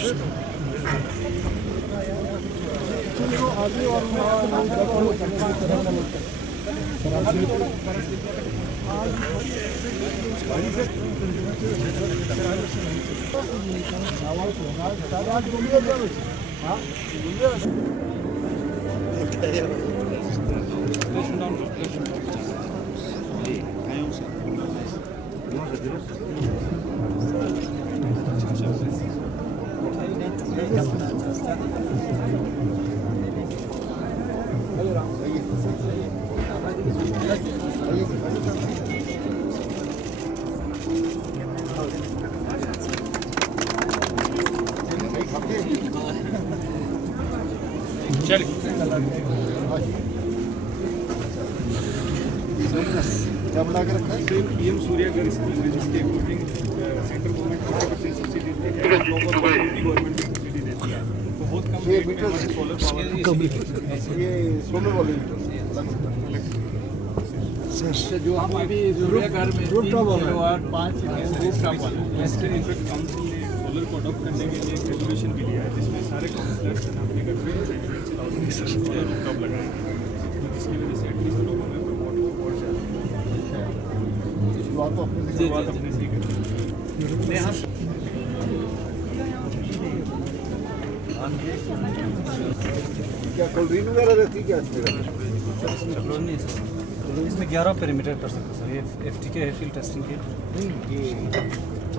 चल क्या बना के रखा है? पीएम सूर्यघर स्कीम है जिसके अकॉर्डिंग सेंट्रल गवर्नमेंट 40% सब्सिडी देती है, लोगों को गवर्नमेंट भी सब्सिडी देती है। तो बहुत कम ये रेट में मीटर हमारे सोलर पावर ये सोलर वाले जो हम अभी सूर्यघर में 3 किलोवाट 5 रूफटॉप वाला वेस्टर्न इन्फ्रास्ट्रक्चर काउंसिल ने सोलर को अडॉप्ट करने के लिए रेजोल्यूशन भी लिया है, जिसमें सारे काउंसिलर्स ने अपने घर में रूफटॉप लगाए हैं, जिसकी वजह से एटलीस्ट लोगों में प्रमोट और ज़्यादा शुरुआत तो अपने से शुरुआत अपने से ही करनी है। क्या कोल्ड ड्रिंक वगैरह रहती क्या इसमें? इसमें 11 पैरामीटर कर सकते सर। ये FTK है फील्ड टेस्टिंग के। नहीं ये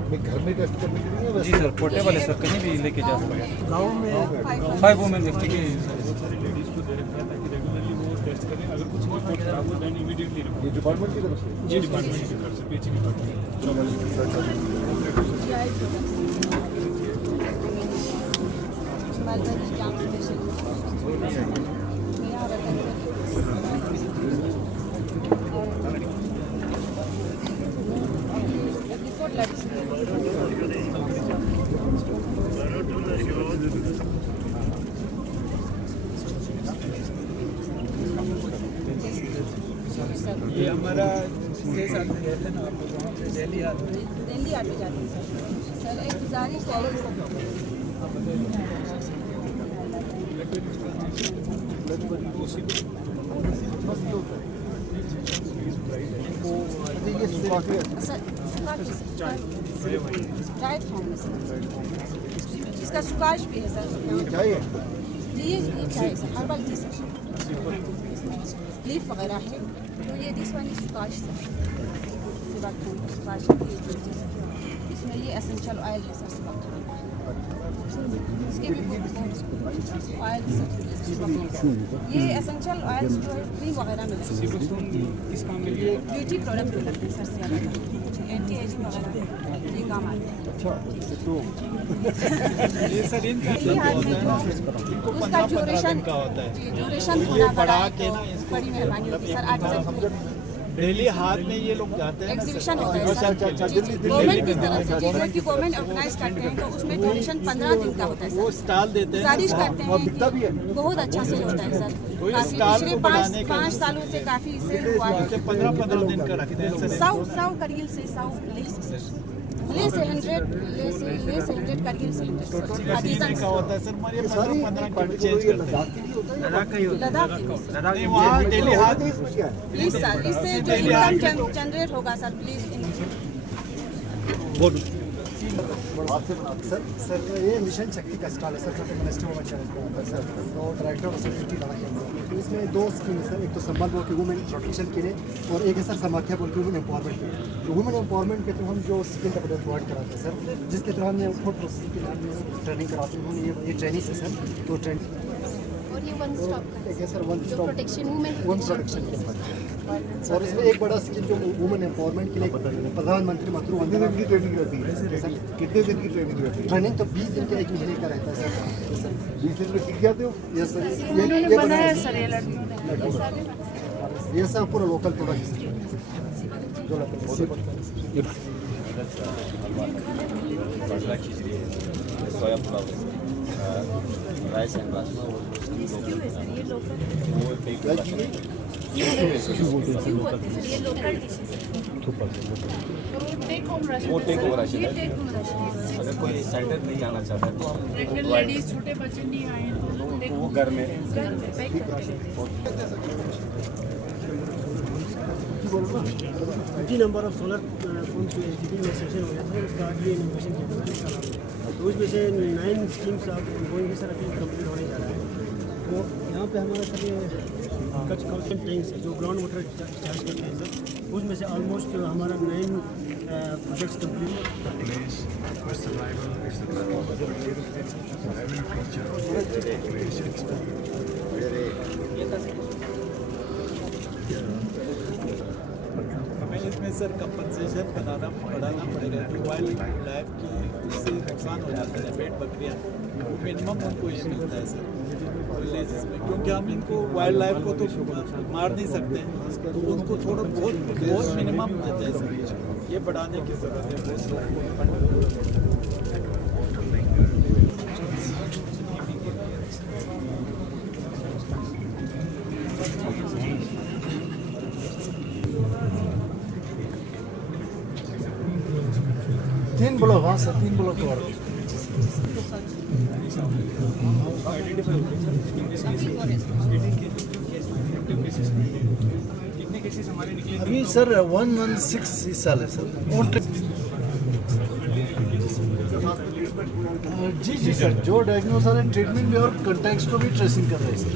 अपने घर में टेस्ट करने के लिए जी सर, पोर्टेबल है सर, कहीं भी लेके जा सकते हैं। गाँव में 5 वुमेन FTK सारी लेडीज़ को दे रखा है ताकि रेगुलरली वो टेस्ट करें, अगर कुछ रिपोर्ट खराब हो जाए इमीडिएटली ये डिपार्टमेंट की तरफ से जी डिपार्टमेंट की तरफ से पीएच डिपार्टमेंट ये हमारा 6 साल में रहते ना आप लोग वहाँ पे दिल्ली आते हैं। दिल्ली आते जाते हैं सर एक गुजारिश है ये सुखाते हैं ड्राइड फॉर्म में सर, इसका सुकाश भी है सर। ये चाहिए जी ये चाहिए sir, herbal tea sir, leaf वगैरह है, तो ये दिस वन सुकाश सर, सुकाश इसमें ये एसेंशियल ऑयल है सर, इसके भी ऑयल ये एसेंशियल ऑयल जो है क्रीम वगैरह में लगती है, किस काम में लिए ब्यूटी प्रोडक्ट में लगते हैं सर, से एंटी एजिंग वगैरह ये काम आते हैं। ये सर इनका उसका ड्यूरेशन का होता है। ड्यूरेशन थोड़ा बड़ा है तो बड़ी मेहरबानी होगी सर। आज डेली हाथ में ये लोग जाते हैं ना एग्जीबिशन होता है सर, गवर्नमेंट की तरफ से जो कि गवर्नमेंट ऑर्गेनाइज करते हैं, तो उसमें ड्यूरेशन 15 दिन का होता है वो सर। स्टॉल देते हैं गुजारिश करते हैं कि बहुत अच्छा सेल होता है सर, काफी पिछले 5 सालों से काफी सेल हुआ है। 15-15 दिन का रखते हैं सर। 100 करील से 100 ले से 100 करील से 100 का होता है सर। हमारे 15-15 चेंज करते हैं। लद्दाख नहीं वहाँ डेली हाथ प्लीज सर, इससे जो इनकम जनरेट होगा सर, प्लीज सर ये मिशन शक्ति का स्टॉल है सर, मिनिस्टर ऑफ सर, तो डायरेक्टर ऑफ सिक्योरिटी लगा के तो इसमें 2 स्कीम है सर, एक तो संबल बोल के वुमेन प्रोटेक्शन के लिए और एक है सर समाख्या बोल के वुमेन एम्पावरमेंट के लिए। तो वुमेन एम्पावरमेंट के थ्रू हम जो स्किल डेवलपमेंट प्रोवाइड कराते हैं सर, जिसके थ्रू हमने फूड प्रोसेसिंग के लिए ट्रेनिंग कराते हैं। उन्होंने ये ट्रेनिंग है सर, तो ट्रेनिंग और ये वन स्टॉप एक है sir one stop protection women protection के लिए। और इसमें एक बड़ा स्कीम जो वुमेन एम्पावरमेंट के लिए प्रधानमंत्री मातृ वंदना की ट्रेनिंग रहती है। कितने दिन की ट्रेनिंग रहती है? ट्रेनिंग तो 20 दिन के 1 महीने का रहता है सर। 20 दिन में सीख जाते हो? Yes sir. ये बनाया सर ये लड़की। ये सब पूरा लोकल प्रोडक्ट है जो बाजरा खिचड़ी है, सोया पुलाव है, राइस एंड राजमा वो लोकल। ये लोकल डिशेस है। टेक होम राशन वो take home राशन ये है। टेक होम राशन है। अगर कोई सेंटर नहीं आना चाहता है तो हम प्रेग्नेंट लेडीज छोटे बच्चे नहीं आए हैं तो take वो home घर में घर में पैक करके देते हैं। 50 नंबर ऑफ सोलर फोन्स जो एचडीबी में सेशन हो गया था उसका आज ये इनोवेशन किया था तो उसमें से 9 स्कीम्स अब गोइंग सर अभी कंप्लीट होने जा रहा है। तो यहाँ पे हमारा सर ये कच्छ काउंसिल टैंक्स है जो ग्राउंड वाटर चार्ज करते हैं सर, उसमें से ऑलमोस्ट हमारा 9 प्रोजेक्ट्स कंप्लीट हमें इसमें सर कंपनसेशन बढ़ाना पड़ेगा तो वाइल्ड लाइफ की इससे नुकसान हो जाता है। पेट बकरियाँ मिनिमम उनको ये मिलता है सर विलेजेस में, क्योंकि हम इनको वाइल्ड लाइफ को तो मार नहीं सकते हैं, तो उनको थोड़ा बहुत मिनिमम देते हैं सर। ये बढ़ाने की ज़रूरत है बहुत। तीन ब्लॉक, हाँ सर, 3 ब्लॉक और अभी सर 116 साल है सर। जी जी सर, जो डायग्नोसिस एंड ट्रीटमेंट भी और कॉन्टैक्ट्स को भी ट्रेसिंग कर रहे हैं sir.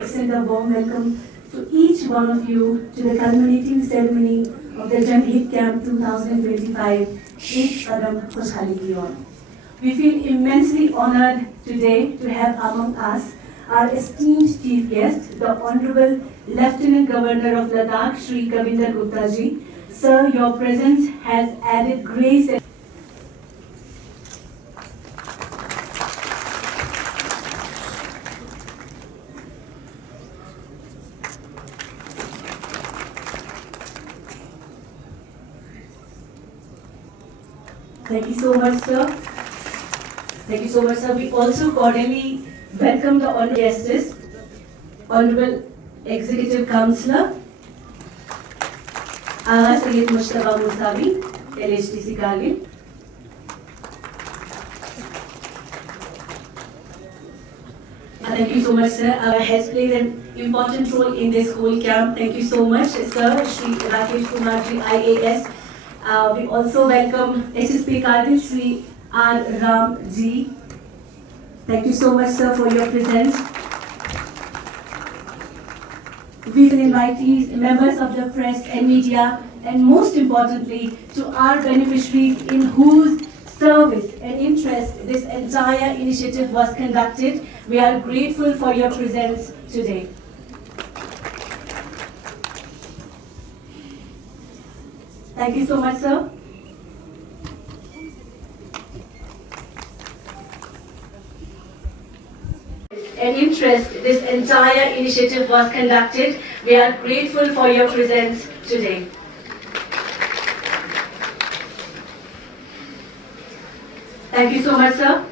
Extend a warm welcome to each one of you to the culminating ceremony of the Janhit Camp 2025 Ek Qadam Khushhali Ki Aur. We feel immensely honored today to have among us our esteemed chief guest, the Honorable Lieutenant Governor of Ladakh, Shri Kavinder Gupta ji. Sir, your presence has added grace and Thank you so much, sir. Thank you so much, sir. We also cordially welcome the honorable guests, Honorable Executive Councillor Agha Syed Mushtaba Musavi, LHDC Kargil. Thank you so much, sir. Has played an important role in this whole camp. Thank you so much, sir. Shri Rakesh Kumar ji, IAS. We also welcome SSP Kargil, Shri R. Ram ji. Thank you so much, sir, for your presence. We will invitees, members of the press and media, and most importantly, to our beneficiaries in whose service and interest this entire initiative was conducted. We are grateful for your presence today. Thank you so much, sir. And interest this entire initiative was conducted. We are grateful for your presence today. Thank you so much, sir.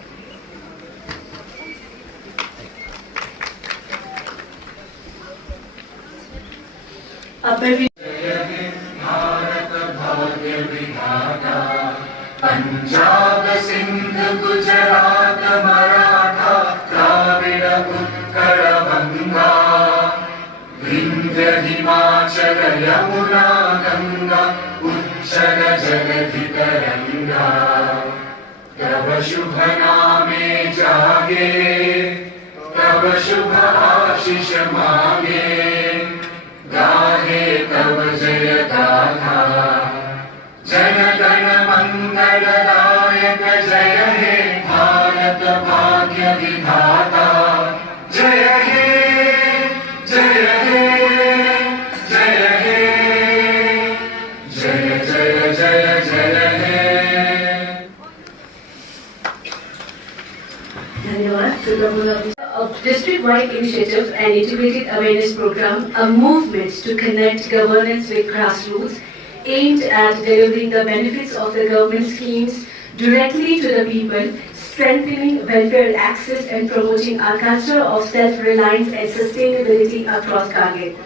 अब मैं भी पंजाब सिंध गुजरात मराठा द्राविड उत्कल बंगा विंध्य हिमाचल यमुना गंगा उच्चल जलधि तरंगा तब शुभ नामे जागे तब शुभ आशीष मांगे गाहे तब जय गाथा जन गण मंगलदायक जय हे भारत भाग्य विधाता जय हे जय हे जय हे Ahmedabad to promote a district-wide initiative and integrated awareness program, a movement to connect governance with grassroots, aimed at delivering the benefits of the government schemes directly to the people, strengthening welfare access and promoting a culture of self-reliance and sustainability across Kargil.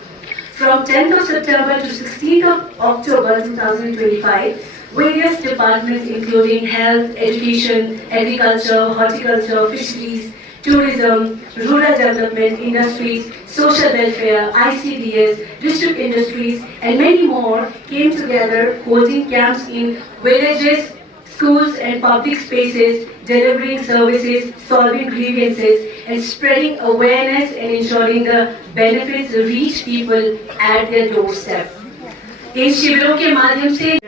From 10th of September to 16th of October 2025, various departments including health, education, agriculture, horticulture, fisheries, tourism, rural development, industries, social welfare, ICDS, district industries, and many more came together holding camps in villages, schools and public spaces, delivering services, solving grievances, and spreading awareness and ensuring the benefits reach people at their doorstep. इन शिविरों के माध्यम से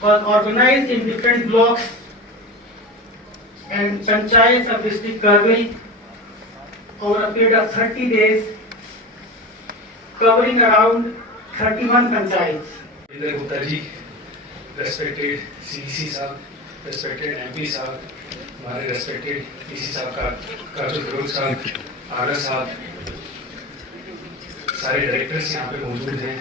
was organized in different blocks and panchayats of district Kargil over a period of 30 days, covering around 31 panchayats. Indra Gupta ji, respected CDC साहब, respected MP साहब, हमारे respected PC साहब का काजल फिरोज साहब, आगा साहब, सारे डायरेक्टर्स यहाँ पे मौजूद हैं,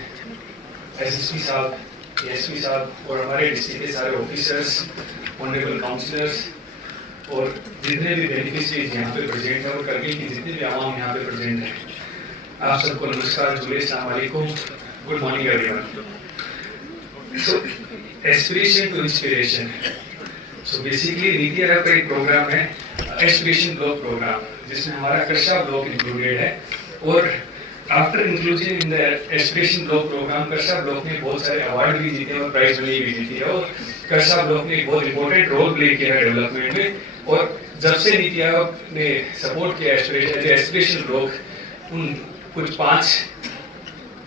SSP साहब, ASP साहब और हमारे डिस्ट्रिक्ट के सारे ऑफिसर्स, ऑनरेबल काउंसलर्स और जितने भी बेनिफिशियरीज यहाँ पे प्रेजेंट हैं और करगिल की जितने भी आवाम यहाँ पे प्रेजेंट हैं, आप सबको नमस्कार, जुले, अस्सलाम वालेकुम, good morning everyone. So aspiration to inspiration, so basically NITI Aayog का एक प्रोग्राम है एस्पिरेशन ब्लॉक प्रोग्राम, जिसमें हमारा कशा ब्लॉक इंक्लूडेड है और after inclusion in the aspiration block program कशा ब्लॉक ने बहुत सारे अवार्ड भी जीते और प्राइज मनी भी जीती है और कशा ब्लॉक ने बहुत इंपॉर्टेंट रोल प्ले किया है डेवलपमेंट में। और जब से नीति आयोग ने सपोर्ट किया एस्पिरेशन ब्लॉक, उन कुछ 5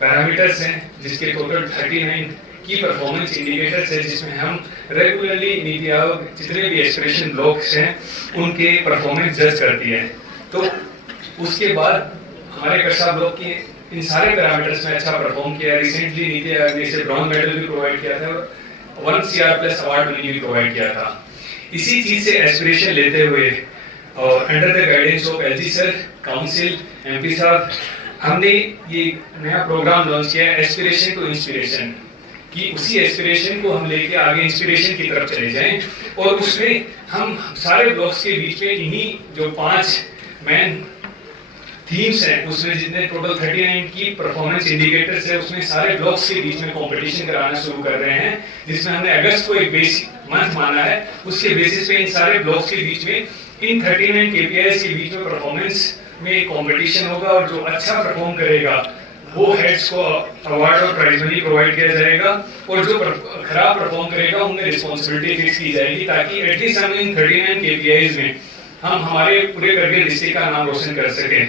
पैरामीटर्स हैं जिसके टोटल 39 की परफॉर्मेंस इंडिकेटर्स है, जिसमें हम रेगुलरली नीति आयोग जितने भी एस्पिरेशन ब्लॉक्स हैं उनके परफॉर्मेंस जज करती है। तो उसके बाद हमारे कशा ब्लॉक के इन सारे पैरामीटर्स में अच्छा परफॉर्म किया। रिसेंटली नीति आयोग ने इसे ब्रॉन्ज मेडल भी प्रोवाइड किया था और 1 CR प्लस अवार्ड भी प्रोवाइड किया था। इसी चीज से एस्पिरेशन लेते हुए और under the guidance of LG sir, council, MP साहब, हमने ये नया प्रोग्राम लॉन्च किया है एस्पिरेशन टू इंस्पिरेशन, कि उसी एस्पिरेशन को हम लेके आगे इंस्पिरेशन की तरफ चले जाएं और उसमें हम सारे ब्लॉक्स के बीच में इन्हीं जो 5 मेन थीम्स हैं उसमें जितने टोटल 39 की परफॉर्मेंस इंडिकेटर्स है उसमें सारे ब्लॉक्स के बीच में कंपटीशन कराना शुरू कर रहे हैं, जिसमें हमने अगस्त को एक बेसिक मंथ माना है। उसके बेसिस पे इन सारे ब्लॉक्स के बीच में इन 39 KPIs के बीच में परफॉर्मेंस में कंपटीशन होगा और जो अच्छा परफॉर्म करेगा वो हेड्स को अवार्ड और प्राइज मनी प्रोवाइड किया जाएगा और जो खराब परफॉर्म करेगा उन्हें रिस्पॉन्सिबिलिटी फिक्स की जाएगी, ताकि एटलीस्ट हम इन 39 KPIs में हम हमारे पूरे करगिल डिस्ट्रिक्ट का नाम रोशन कर सकें।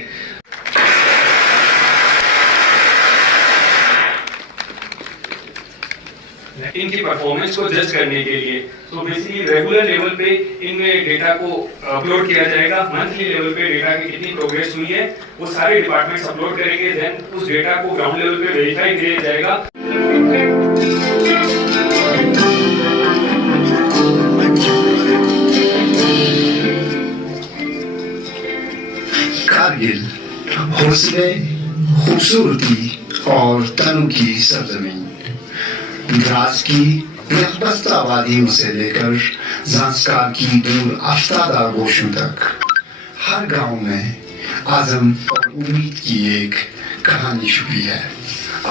इनकी परफॉर्मेंस को जज करने के लिए तो बेसिकली रेगुलर लेवल पे इनमें डेटा को अपलोड किया जाएगा। मंथली लेवल पे डेटा की कितनी प्रोग्रेस हुई है वो सारे डिपार्टमेंट्स अपलोड करेंगे, देन उस डेटा को ग्राउंड लेवल पे वेरीफाई किया जाएगा। कारगिल हौसले, खूबसूरती और तनु की सरजमीन, द्रास की नकबस्ता वादियों से लेकर ज़ांस्कार की दूर आफ्तादा गोशों तक हर गांव में आज़म और उम्मीद की एक कहानी छुपी है।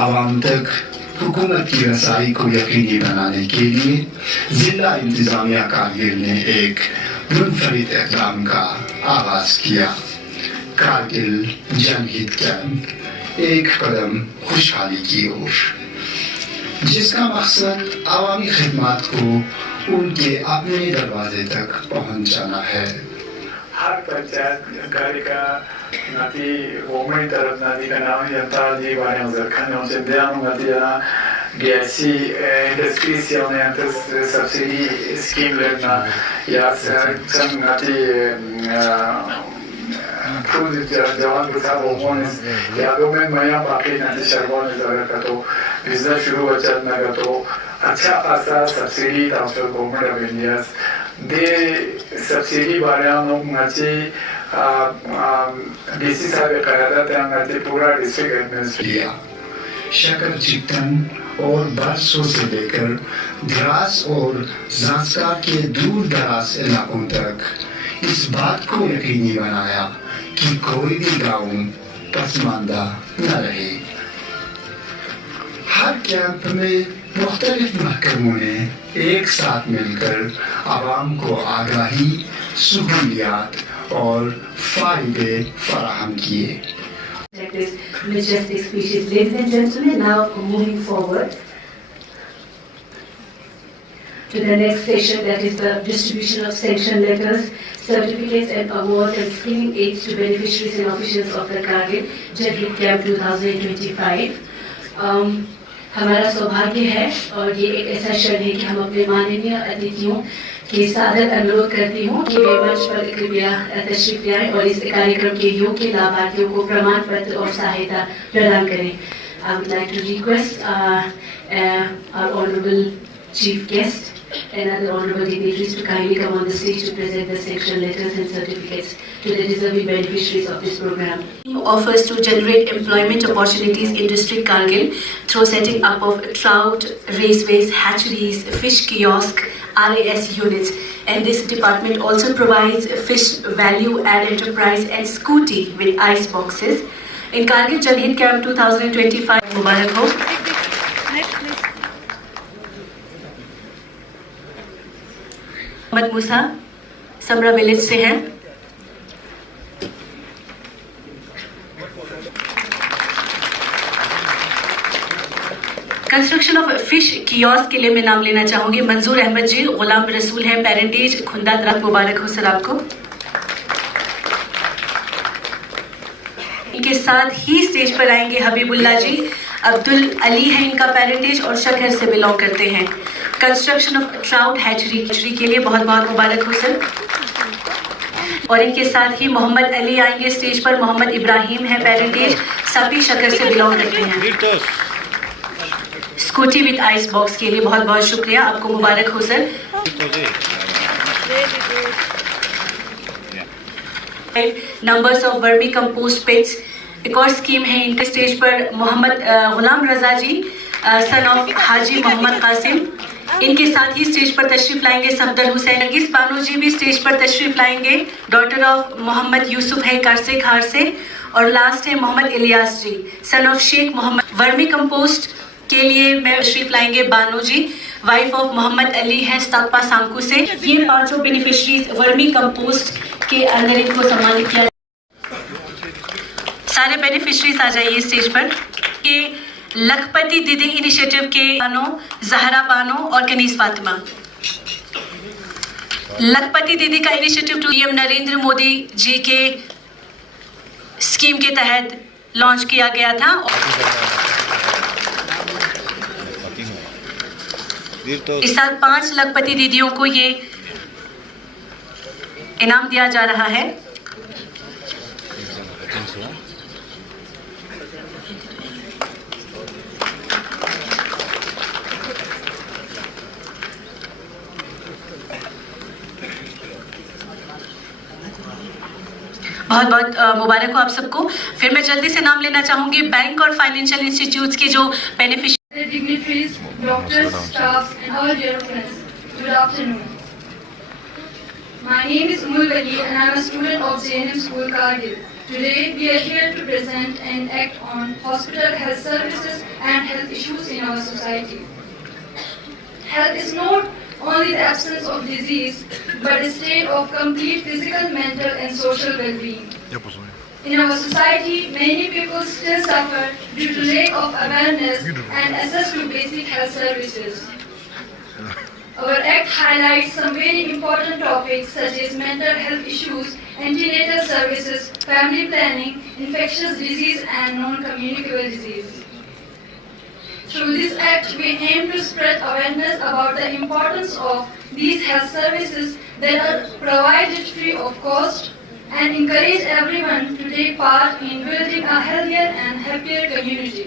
आवाम तक हुकूमत की रसाई को यकीनी बनाने के लिए जिला इंतजामिया कारगिल ने एक मुनफरिद इक़दाम का आगाज किया। कारगिल जनहित कैंप, एक कदम खुशहाली की ओर, जिसका मकसद आवामी खिदमत को उनके अपने दरवाजे तक पहुंचाना है। हर पंचायत कार्य का नाती वोमनी तरफ नाती का नाम जनता जी वाले उजरखाने उनसे ध्यान नाती ना गैसी इंडस्ट्री से उन्हें तो सब्सिडी स्कीम लेना या संग नाती खुद जवान प्रसाद होमोनिस या तो मैं मया बाकी नाती शर्मा ने जगह का तो बिजनेस शुरू बचत ना का तो अच्छा खासा subsidy transfer government of India they subsidy बारे ngaci DC साहब क़यादत है ngaci पूरा डिस्ट्रिक्ट एडमिनिस्ट्रेशन शकर चिकन और बरसों से लेकर द्रास और ज़ांस्का के दूर दराज इलाकों तक इस बात को यकीनी बनाया कि कोई भी गांव पसमानदा न रहे। हर कैंप में मुख्तलिफ महकमों ने एक साथ मिलकर आवाम को आगाही, सहूलियात और फायदे फराहम किए। Majestic species. Ladies and gentlemen, now moving forward to the next session, that is the distribution of sanction letters, certificates and awards and screening aids to beneficiaries and officials of the Kargil Janhit Camp 2025. हमारा सौभाग्य है और ये एक ऐसा क्षण है कि हम अपने माननीय अतिथियों के सादर अनुरोध करती हूँ कि वे मंच पर कृपया तशरीफ ले आएं और इस कार्यक्रम के योग्य लाभार्थियों को प्रमाण पत्र और सहायता प्रदान करें। I would like to request our honorable chief guest and other honorable dignitaries to kindly come on the stage to present the sanction letters and certificates to the deserving beneficiaries of this program. Offers to generate employment opportunities in District Kargil through setting up of trout raceways, hatcheries, fish kiosk, RAS units, and this department also provides fish value add enterprise and scooty with ice boxes. In Kargil Janhit Camp 2025, Mubarak ho. Mohammad Musa Samra village से हैं। Construction of fish kiosk के लिए मैं नाम लेना चाहूंगी मंजूर अहमद जी, गुलाम रसूल हैं पेरेंटेज खुंदा द्राक। मुबारक हो सर आपको। इनके साथ ही स्टेज पर आएंगे हबीबुल्ला जी, अब्दुल अली है इनका पेरेंटेज और शहर से बिलोंग करते हैं। कंस्ट्रक्शन ऑफ ट्राउट हैचरी के लिए बहुत बहुत मुबारक हो सर। और इनके साथ ही मोहम्मद अली आएंगे स्टेज पर, मोहम्मद इब्राहिम है पेरेंटेज, सभी शक्कर से बिलोंग करते हैं। स्कूटी विद आइस बॉक्स के लिए बहुत बहुत शुक्रिया, आपको मुबारक हो sir. Numbers of vermi compost pits एक और स्कीम है इनके स्टेज पर मोहम्मद गुलाम रजा जी सन ऑफ हाजी मोहम्मद कासिम, इनके साथ ही स्टेज पर तशरीफ लाएंगे सफदर हुसैन। नरगिस बानो जी भी स्टेज पर तशरीफ लाएंगे, डॉटर ऑफ मोहम्मद यूसुफ है करसे खार से। और लास्ट है Mohammad Ilyas ji son of Sheikh Mohammad. Vermi compost के लिए मैं तशरीफ लाएंगे बानो जी, वाइफ ऑफ मोहम्मद अली है तकपा सांकू से। ये पांचों बेनिफिशरीज वर्मी कंपोस्ट के अंदर इनको सम्मानित किया। सारे बेनिफिशरीज आ जाइए स्टेज पर। के लखपति दीदी इनिशिएटिव के बानो, जहरा बानो और कनीस फातिमा। लखपति दीदी का इनिशिएटिव पीएम नरेंद्र मोदी जी के स्कीम के तहत लॉन्च किया गया था। इस साल 5 लखपति दीदियों को ये इनाम दिया जा रहा है। बहुत बहुत मुबारक हो आप सबको। फिर मैं जल्दी से नाम लेना चाहूंगी बैंक और फाइनेंशियल इंस्टीट्यूट्स के जो beneficiary, dignitaries, doctors, staff, and all dear friends. Good afternoon. My name is Umul Wali and I am a student of JNM School Kargil. Today we are here to present and act on hospital health services and health issues in our society. Health is not only the absence of disease, but a state of complete physical, mental and social well-being. In our society, many people still suffer due to lack of awareness and access to basic health services. Our act highlights some very important topics such as mental health issues, antenatal services, family planning, infectious disease and non-communicable disease. Through this act, we aim to spread awareness about the importance of these health services that are provided free of cost and encourage everyone to take part in building a healthier and happier community.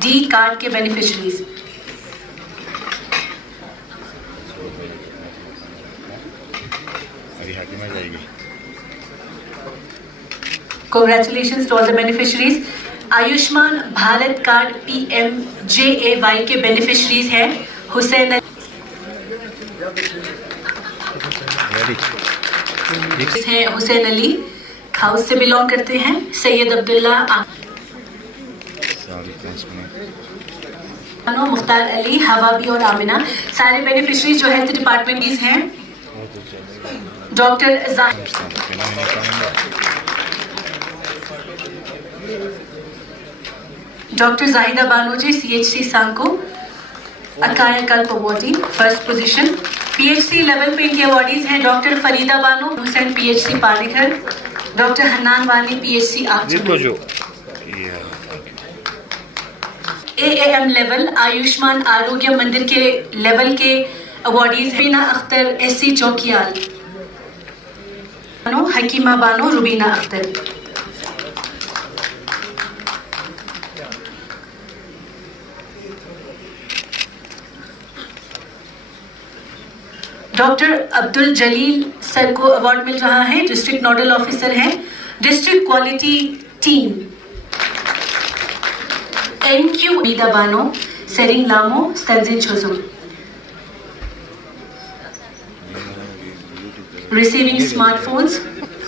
D card के beneficiaries Congratulations to all the beneficiaries. Ayushman Bharat card PMJAY के beneficiaries हैं हुसैन अली, खाउस से belong करते हैं, सैयद अब्दुल्ला, मुख्तार अली, हवाबी और आमिना। सारे beneficiaries जो health department हैं। डॉक्टर जाहिदा बानो जी CHC सांको अकाया कल्प awardee first position. PHC level पे इनके अवार्डीज हैं doctor Farida Bano Hussain PHC Panighar, doctor Hannan Wani PHC AAM level Ayushman आरोग्य मंदिर के लेवल के अवार्डीज हैं Beena Akhtar SC Chowkiyal, Hakima Bano, Rubina Akhtar. Doctor Abdul Jalil sir को अवार्ड मिल रहा है, डिस्ट्रिक्ट नोडल ऑफिसर हैं, district quality team. NQ Meeda Bano, Tsering Lamo, Stanzin छोजुम। Receiving smartphones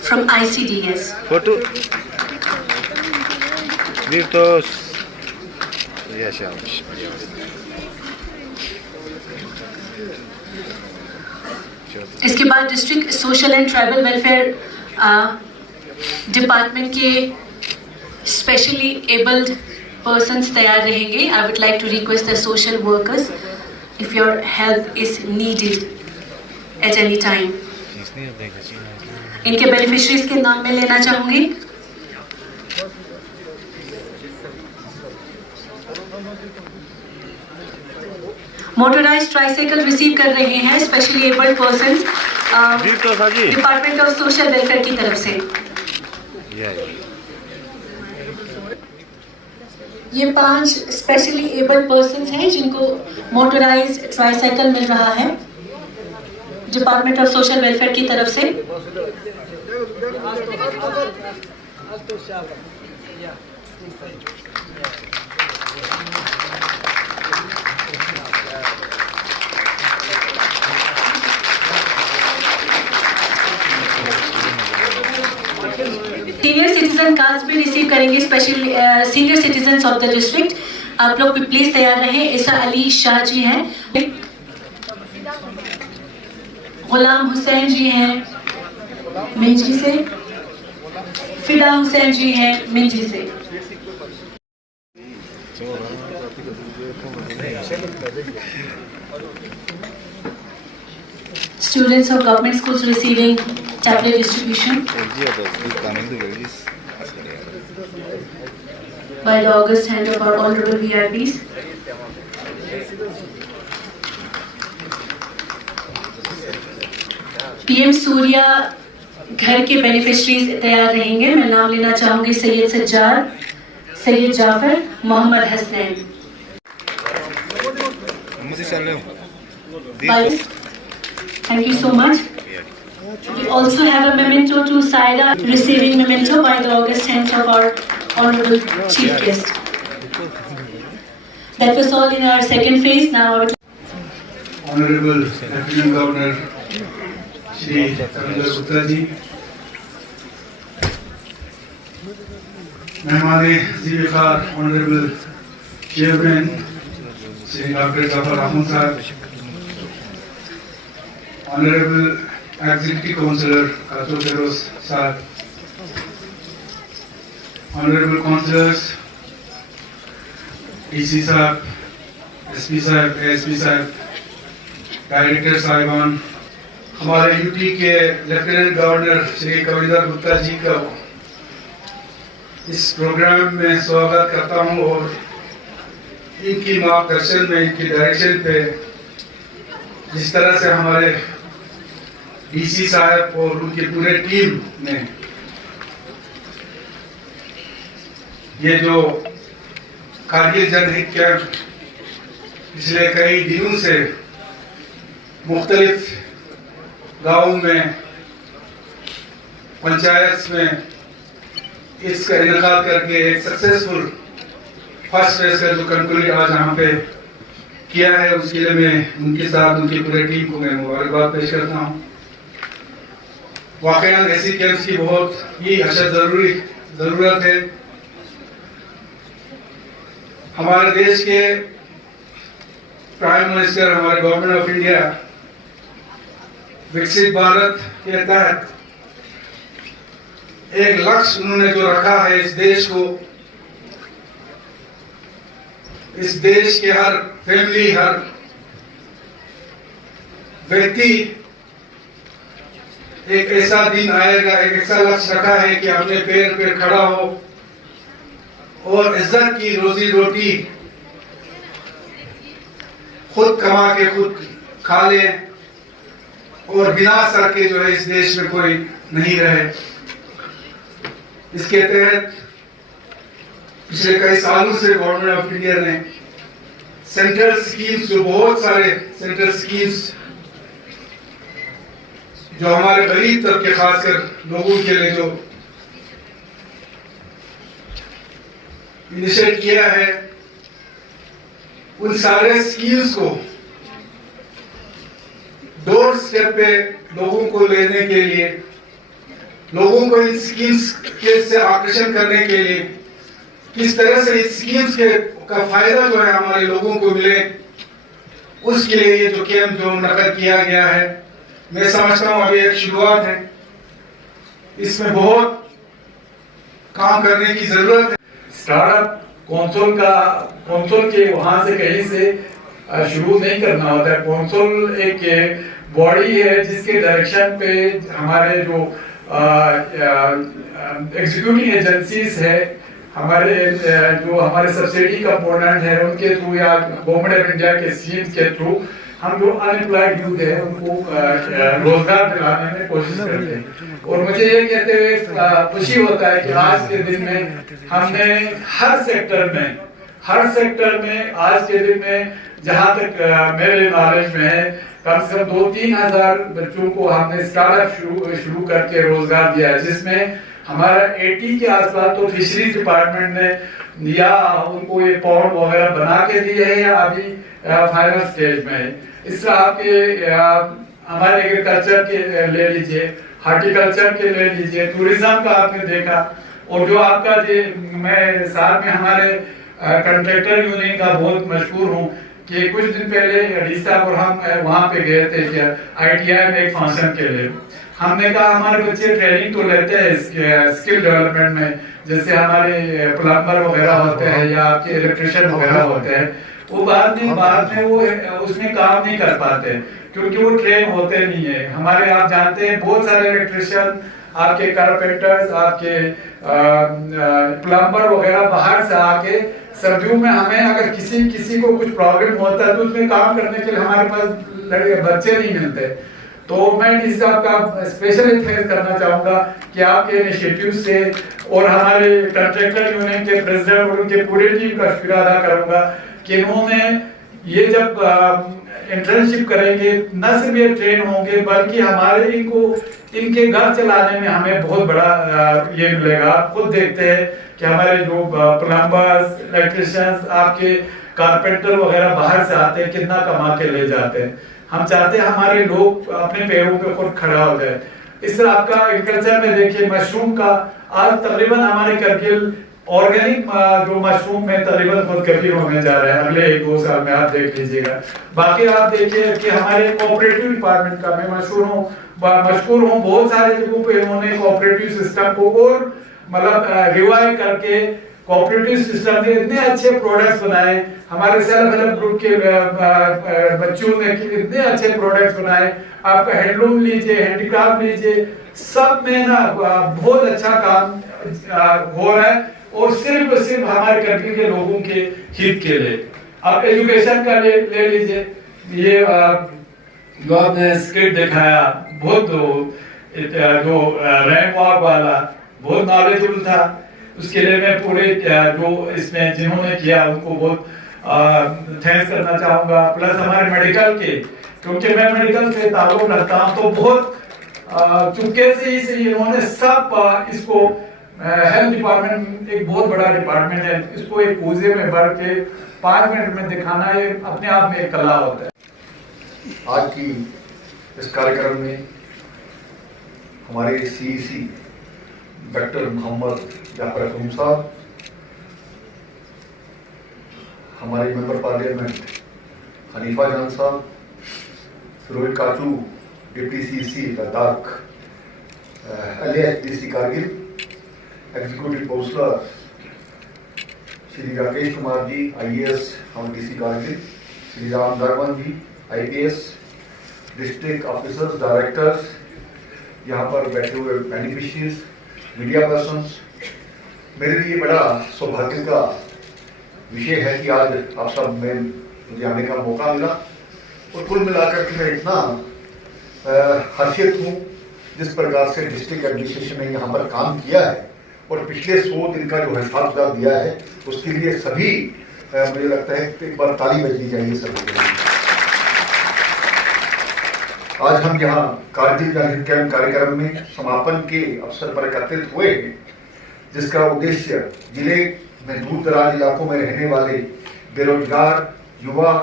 from ICDS. Foto. Virtus. Yaşamış. इसके बाद district social and tribal welfare department के स्पेशली एबल्ड पर्सन्स तैयार रहेंगे। I would like to request the social workers if your help is needed at any time. इनके beneficiaries के नाम मैं लेना चाहूंगी। मोटराइज्ड ट्राइसाइकिल रिसीव कर रहे हैं specially abled persons department of social welfare की तरफ से। ये 5 स्पेशली एबल्ड पर्संस हैं जिनको मोटराइज्ड ट्राइसाइकिल मिल रहा है डिपार्टमेंट ऑफ सोशल वेलफेयर की तरफ से। सीनियर सिटीजन कार्ड भी रिसीव करेंगे special senior citizen of the district. आप लोग भी प्लीज तैयार रहें। ईसा अली शाह जी हैं, गुलाम हुसैन जी हैं मिंजी से, फिदा हुसैन जी हैं मिंजी से। Students of government schools receiving tablet distribution by the august hand of our honorable VIPs. PM Surya घर के बेनिफिशरीज तैयार रहेंगे। मैं नाम लेना चाहूंगी Syed Sajjad, Syed Jafar, Mohammad Hasnain. Thank you so much. We also have a memento to Saida, receiving memento by the august hands of our honorable chief guest. That was all in our second phase. Now our Honorable Lieutenant Governor Shri Kavinder Gupta ji, Mehmane Zibikar, Honorable Chairman Shri Dr. Zafar Ahmad Sahab, Honorable Executive Councillor Khatul Feroz Sahab, Honorable Councillors, DC Sahab, SP Sahab, ASP Sahab, director साहिबान, हमारे UP के lieutenant governor Shri Kavinder Gupta ji का इस programme में स्वागत करता हूं और इनकी मार्गदर्शन में, इनकी डायरेक्शन पे जिस तरह से हमारे डीसी साहब और उनकी पूरे टीम ने ये जो कारगिल जनहित कैंप पिछले कई दिनों से मुख्तलिफ गाँव में, पंचायत में इसका इनकाद करके एक सक्सेसफुल फर्स्ट फेज का जो कंक्लूजन आज यहाँ पे किया है, उसके लिए मैं उनके साथ उनकी पूरी टीम को मैं मुबारकबाद पेश करता हूँ। वाकई ऐसी कैंप्स की बहुत ही अशद जरूरत है। हमारे देश के प्राइम मिनिस्टर, हमारे गवर्नमेंट ऑफ इंडिया विकसित भारत के तहत एक लक्ष्य उन्होंने जो रखा है इस देश को, इस देश के हर फैमिली, हर व्यक्ति एक ऐसा दिन आएगा, एक ऐसा लक्ष्य रखा है कि अपने पैर पे खड़ा हो और इज्जत की रोजी रोटी खुद कमा के खुद खा ले और बिना सर के जो है इस देश में कोई नहीं रहे। इसके तहत पिछले कई सालों से गवर्नमेंट ऑफ इंडिया ने सेंट्रल स्कीम्स, जो बहुत सारे सेंट्रल स्कीम्स जो हमारे गरीब तबके खासकर लोगों के लिए जो इनिशिएट किया है, उन सारे स्कीम्स को डोर स्टेप पे लोगों को लेने के लिए, लोगों को इन स्कीम्स के से आकर्षण करने के लिए, किस तरह से इस स्कीम्स के का फायदा जो है हमारे लोगों को मिले, उसके लिए ये जो कैंप जो मुनक्किद किया गया है, मैं समझता हूँ अभी एक शुरुआत है। इसमें बहुत काम करने की जरूरत है। स्टार्टअप कौंसल के वहां से कहीं से शुरू नहीं करना होता है। कौंसल एक बॉडी है जिसके डायरेक्शन पे हमारे जो एग्जीक्यूटिव एजेंसीज है, हमारे जो हमारे सब्सिडी कंपोनेंट है उनके थ्रू या गवर्नमेंट ऑफ इंडिया के स्कीम्स के थ्रू हम जो अनएम्प्लॉयड यूथ है उनको रोजगार दिलाने में कोशिश करते हैं। और मुझे ये कहते हुए खुशी होता है कि आज के दिन में हमने हर सेक्टर में आज के दिन में जहाँ तक मेरे नॉलेज में है कम से कम 2-3 हजार बच्चों को हमने स्टार्टअप शुरू करके रोजगार दिया है, जिसमें हमारा 80 के आसपास तो फिशरीज डिपार्टमेंट ने या उनको ये पॉन्ड वगैरह बना के दिए हैं या अभी फाइनल स्टेज में है। इस तरह आपके हमारे एग्रीकल्चर के ले लीजिए, हार्टिकल्चर के ले लीजिए, टूरिज्म का आपने देखा, और जो आपका मैं साथ में हमारे कंट्रैक्टर यूनियन का बहुत मशहूर हूँ कि कुछ दिन पहले डीसा और हम वहाँ पे गए थे ITI में एक फंक्शन के लिए। हमने कहा हमारे बच्चे ट्रेनिंग तो लेते हैं स्किल डेवलपमेंट में, जैसे हमारे प्लम्बर वगैरह होते हैं या आपके इलेक्ट्रिशियन वगैरह होते हैं, वो बाद में वो उसमें काम नहीं कर पाते क्योंकि वो ट्रेन होते नहीं है। हमारे आप जानते हैं बहुत सारे इलेक्ट्रिशियन, आपके कारपेंटर्स, आपके प्लम्बर वगैरह बाहर से आके सर्दियों में हमें अगर किसी को कुछ प्रॉब्लम होता है तो उसमें काम करने के लिए हमारे पास बच्चे नहीं मिलते। तो मैं इस आपका स्पेशली थैंक करना चाहूंगा कि आपके इनिशिएटिव से और हमारे कंट्रैक्टर यूनियन के प्रेसिडेंट और उनके पूरे टीम का शुक्रिया अदा करूंगा कि इन्होंने ये जब इंटर्नशिप करेंगे न सिर्फ ये ट्रेन होंगे बल्कि हमारे इनके घर चलाने में हमें बहुत बड़ा ये मिलेगा। आप खुद देखते हैं कि हमारे जो प्लम्बर्स, इलेक्ट्रिशियंस, आपके कारपेंटर वगैरह बाहर से आते हैं, कितना कमा के ले जाते हैं। हम चाहते हैं हमारे लोग अपने पैरों पे खुद खड़ा हो जाए। इस तरह आपका एग्रीकल्चर में देखिए मशरूम का आज तकरीबन हमारे करगिल ऑर्गेनिक जो मशरूम में तकरीबन खुद कबीर होने जा रहे हैं अगले 1-2 साल में, आप देख लीजिएगा। बाकी आप देखिए कि हमारे कोऑपरेटिव डिपार्टमेंट का मैं मशहूर हूँ बहुत सारे जगहों पे उन्होंने कोऑपरेटिव सिस्टम को और मतलब रिवाइव करके कोऑपरेटिव सिस्टम ने इतने अच्छे प्रोडक्ट्स बनाए, हमारे सेल्फ हेल्प ग्रुप के बच्चों ने इतने अच्छे प्रोडक्ट्स बनाए। आपका हैंडलूम लीजिए, हैंडीक्राफ्ट लीजिए, सब में ना बहुत अच्छा काम हो रहा है और सिर्फ हमारे कंट्री के लोगों के हित के लिए। आप एजुकेशन का ले लीजिए, ये जो आपने स्क्रिप्ट दिखाया बहुत जो रैंक वॉक वाला बहुत नॉलेजेबल था, उसके लिए मैं पूरे जो इसमें जिन्होंने किया उनको बहुत थैंक्स करना चाहूंगा। प्लस हमारे मेडिकल के, क्योंकि मैं मेडिकल से ताल्लुक रखता हूँ तो बहुत चुपके से ही इन्होंने सब इसको हेल्थ डिपार्टमेंट एक बहुत बड़ा डिपार्टमेंट है, इसको एक पूजे में भर के 5 मिनट में दिखाना ये अपने आप में एक कला होता है। आज की इस कार्यक्रम में हमारे CEC डॉक्टर मोहम्मद जाफर अखूम साहब, हमारे मेंबर पार्लियामेंट हनीफा जान साहब, Firoz Kachu deputy CEC Ladakh, LAHDC Kargil, executive councillor Shri Rakesh Kumar ji IAS DC Kargil, Shri Ram Darvan ji IPS, district officers, directors, यहाँ पर बैठे हुए बेनिफिशियरीज, मीडिया पर्सन्स, मेरे लिए बड़ा सौभाग्य का विषय है कि आज आप सब में मुझे आने का मौका मिला और कुल मिलाकर के मैं इतना हर्षित हूँ जिस प्रकार से डिस्ट्रिक्ट एडमिनिस्ट्रेशन ने यहाँ पर काम किया है और पिछले 100 दिन का जो हिसाब किताब दिया है उसके लिए सभी मुझे लगता है एक बार ताली बजनी चाहिए सभी के लिए। आज हम यहाँ कारगिल जनहित कैंप कार्यक्रम में समापन के अवसर पर एकत्रित हुए हैं, जिसका उद्देश्य जिले में दूर दराज इलाकों में रहने वाले बेरोजगार युवा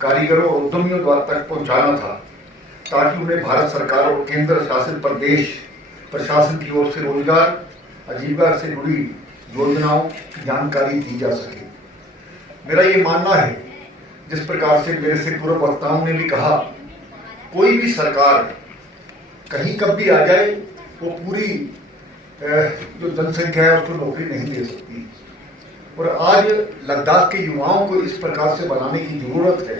कारीगरों और उद्यमियों तक पहुंचाना था, ताकि उन्हें भारत सरकार और केंद्र शासित प्रदेश प्रशासन की ओर से रोजगार आजीविका से जुड़ी योजनाओं की जानकारी दी जा सके। मेरा ये मानना है, जिस प्रकार से मेरे से पूर्व वक्ताओं ने भी कहा, कोई भी सरकार कहीं कब भी आ जाए वो पूरी जो जनसंख्या है उसको नौकरी नहीं दे सकती। और आज लद्दाख के युवाओं को इस प्रकार से बनाने की जरूरत है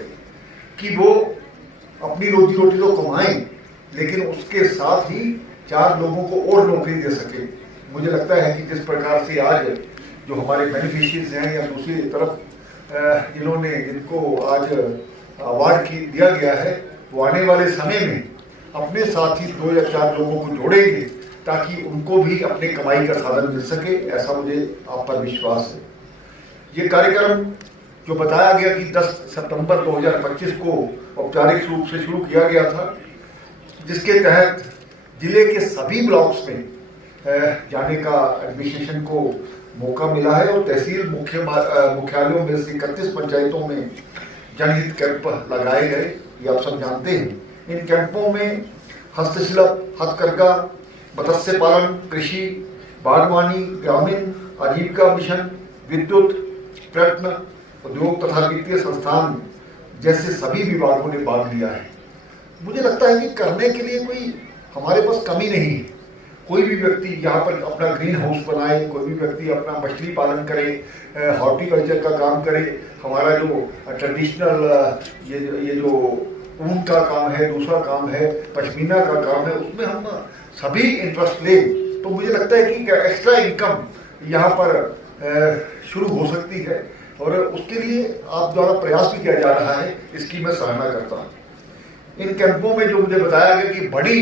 कि वो अपनी रोजी रोटी तो कमाएं, लेकिन उसके साथ ही 4 लोगों को और नौकरी दे सके। मुझे लगता है कि जिस प्रकार से आज जो हमारे बेनिफिशियरीज हैं या दूसरी तरफ जिनको आज अवार्ड दिया गया है, वो आने वाले समय में अपने साथ ही 2 या 4 लोगों को जोड़ेंगे ताकि उनको भी अपने कमाई का साधन मिल सके। ऐसा मुझे आप पर विश्वास है। ये कार्यक्रम जो बताया गया कि 10 सितंबर 2025 को औपचारिक रूप से शुरू किया गया था, जिसके तहत जिले के सभी ब्लॉक्स में जाने का एडमिनिस्ट्रेशन को मौका मिला है और तहसील मुख्यालयों में से 31 पंचायतों में जनहित कैंप लगाए गए। ये आप सब जानते हैं। इन कैंपों में हस्तशिल्प, हथकरघा, मत्स्य पालन, कृषि, बागवानी, ग्रामीण आजीविका मिशन, विद्युत, पर्यटन, उद्योग तथा वित्तीय संस्थान जैसे सभी विभागों ने भाग लिया है। मुझे लगता है कि करने के लिए कोई हमारे पास कमी नहीं है। कोई भी व्यक्ति यहाँ पर अपना ग्रीन हाउस बनाए, कोई भी व्यक्ति अपना मछली पालन करे, हॉर्टिकल्चर का काम करे, हमारा जो ट्रेडिशनल ये जो ऊन का काम है, दूसरा काम है पश्मीना का काम है, उसमें हम सभी इंटरेस्ट ले तो मुझे लगता है कि एक्स्ट्रा इनकम यहाँ पर शुरू हो सकती है और उसके लिए आप द्वारा प्रयास भी किया जा रहा है। इसकी मैं सराहना करता हूँ। इन कैंपों में जो मुझे बताया गया कि बड़ी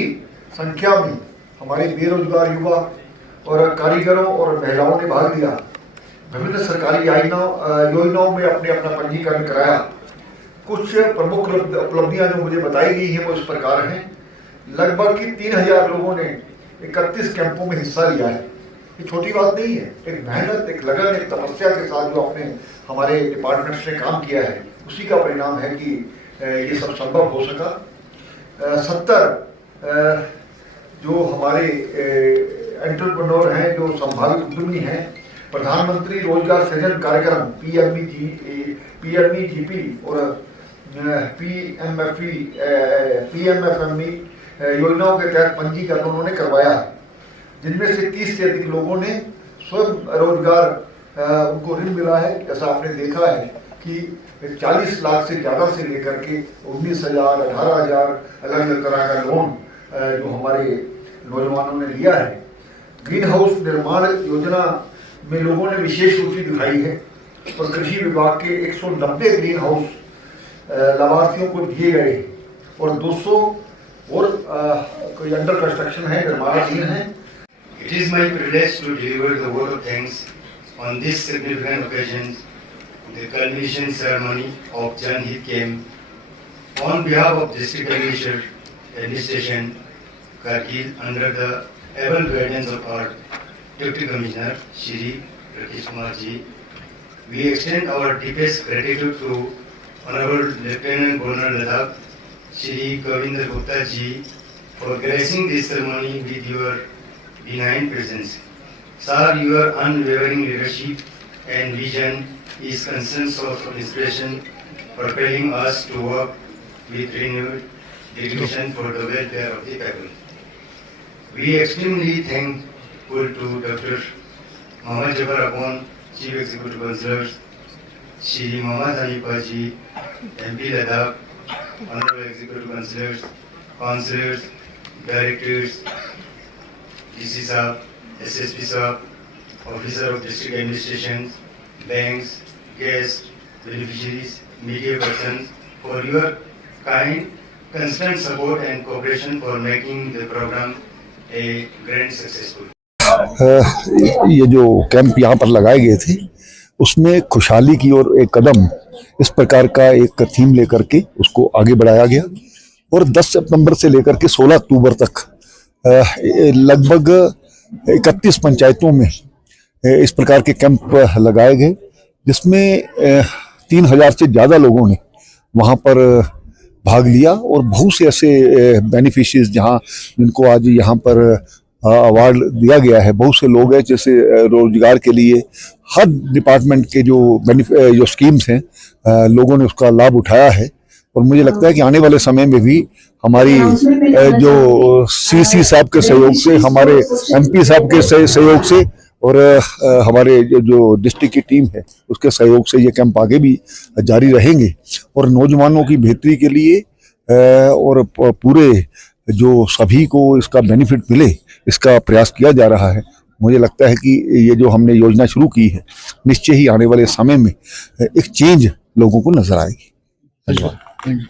संख्या में हमारे बेरोजगार युवा और कारीगरों और महिलाओं ने भाग लिया। विभिन्न सरकारी योजनाओं में अपना पंजीकरण कराया। कुछ प्रमुख उपलब्धियां जो मुझे बताई गई हैं वो इस प्रकार हैं। लगभग 3000 लोगों ने 31 कैंपों में हिस्सा लिया है। ये छोटी बात नहीं है। एक मेहनत, एक लगन, एक तपस्या के साथ जो अपने हमारे डिपार्टमेंट्स ने काम किया है, उसी का परिणाम है कि ये सब संभव हो सका। 70 जो हमारे एंटरप्रेन्योर हैं, जो संभावित उद्यमी हैं, प्रधानमंत्री रोजगार सृजन कार्यक्रम PMEGP और PMFME योजनाओं के तहत पंजीकरण उन्होंने करवाया, जिनमें से 30 से अधिक लोगों ने स्वयं रोजगार उनको ऋण मिला है। ऐसा आपने देखा है कि 40 लाख से ज़्यादा से लेकर के 19,000, 18,000 अलग अलग तरह का लोन जो हमारे नौजवानों ने लिया है। ग्रीन हाउस निर्माण योजना में लोगों ने विशेष रुचि दिखाई है और कृषि विभाग के 190 ग्रीन हाउस लाभार्थियों को दिए गए और 200 और कोई अंडर कंस्ट्रक्शन है, निर्माणाधीन है। It is my privilege to deliver the vote of thanks on this significant occasion, the culmination ceremony of Jan Hit Camp on behalf of District Administration, Kargil, under the able guidance of our Deputy Commissioner, Shri Rakesh Kumar Ji. We extend our deepest gratitude to Honorable Lieutenant Governor Ladakh, Shri Govinder Gupta Ji, for gracing this ceremony with your benign presence. Sir, your unwavering leadership and vision is constant source of inspiration, propelling us to work with renewed dedication for the welfare of the people. We extremely thankful to Dr. Mohammad Jafar Akon, Chief Executive Councillor, Shri Mohammad Hanifa Ji, MP Ladakh, Honorable Executive Councillors, Directors, DC Sahab, SSP Sahab, Officer of District Administration, banks, guests, beneficiaries, media persons, for your kind, constant support and cooperation for making the program a grand successful. ये जो camp यहाँ पर लगाए गए थे उसमें खुशहाली की ओर एक कदम, इस प्रकार का एक थीम लेकर के उसको आगे बढ़ाया गया और 10 सितंबर से लेकर के 16 अक्टूबर तक लगभग 31 पंचायतों में इस प्रकार के कैंप लगाए गए, जिसमें 3000 से ज़्यादा लोगों ने वहाँ पर भाग लिया और बहुत से ऐसे बेनिफिशियरीज जहाँ जिनको आज यहाँ पर अवार्ड दिया गया है, बहुत से लोग हैं जैसे रोजगार के लिए हर डिपार्टमेंट के जो स्कीम्स हैं लोगों ने उसका लाभ उठाया है। और मुझे लगता है कि आने वाले समय में भी हमारी जो CC साहब के सहयोग से, हमारे MP साहब के सहयोग से और हमारे जो डिस्ट्रिक्ट की टीम है उसके सहयोग से ये कैंप आगे भी जारी रहेंगे और नौजवानों की बेहतरी के लिए और पूरे जो सभी को इसका बेनिफिट मिले, इसका प्रयास किया जा रहा है। मुझे लगता है कि ये जो हमने योजना शुरू की है निश्चय ही आने वाले समय में एक चेंज लोगों को नजर आएगी। धन्यवाद।